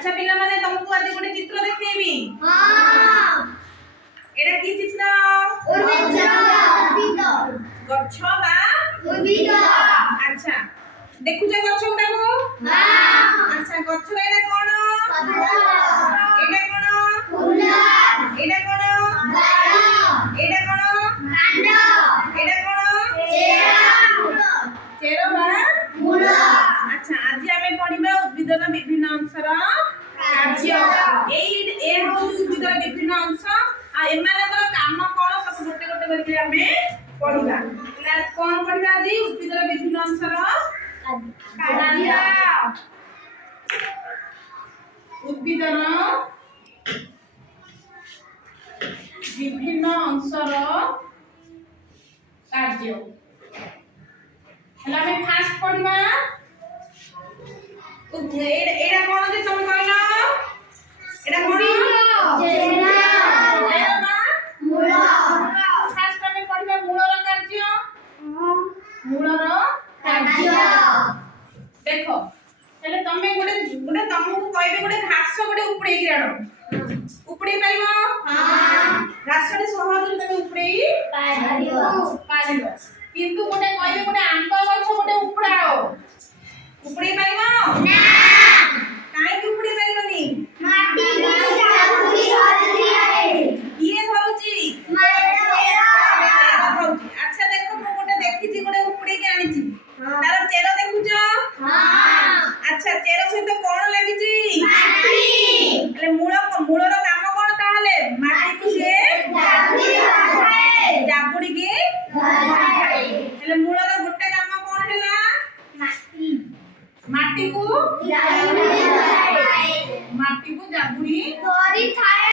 अच्छा पिला माने तुमको आज गोटे चित्र देखेबी हां एटा की चित्र उद्भिद गच्छ बा उद्भिद अच्छा देखु जे गच्छ उडा को हां अच्छा गच्छ एटा कोन एटा कोन फूल एटा कोन डाली एटा कोन कांड एटा कोन चेरा चेरो बा मूल अच्छा आज हमें पढिबा उद्भिदर विभिन्न अंशर कार्य ए हो उद्भिदर विभिन्न अंश आ एमानकर काम कोन सब गोटे गोटे करके हमें पढिबा क्लास कोन पढिबा आज उद्भिदर विभिन्न अंशर कार्य उद्भिदर विभिन्न अंशर कार्य हला हमें फास्ट पढिबा एडा कोन जे तुम कहलो एडा कोन चेरा मूल फास्ट हमें पढिबा मूलर कार्य मूलर कार्य देखो हेले तमे गोटे गोटे तमको कहबे गोटे घास गोटे उपड़े गिराडो उपड़े पाइबो हां घासटे सहज तमे उपड़े पाइबो किंतु गोटे कहबे गोटे आंबा गछ गोटे उपड़ाओ उपड़े पाइबो ना काई की उपड़े पाइबनी माटी चाकुरी हल्दी आए किए धरुची चेरा धरुची अच्छा देखो मु गोटे देखिची गोटे उपड़े के आनिची तार चेरो देखुचो हां अच्छा चेरो सहित कोन लागिची माटी એટલે મૂળର કામ કોણ તાહલે માટી કુ ସେ चाकुरी हल्दी ଜାବୁଡି କି हल्दी એટલે મૂળର ଗୋଟେ କାମ કોણ ହେଲା माटी ମାଟି କୁ चाकुरी हल्दी ମାଟି କୁ ଜାବୁଡି ଧରି ଥାଏ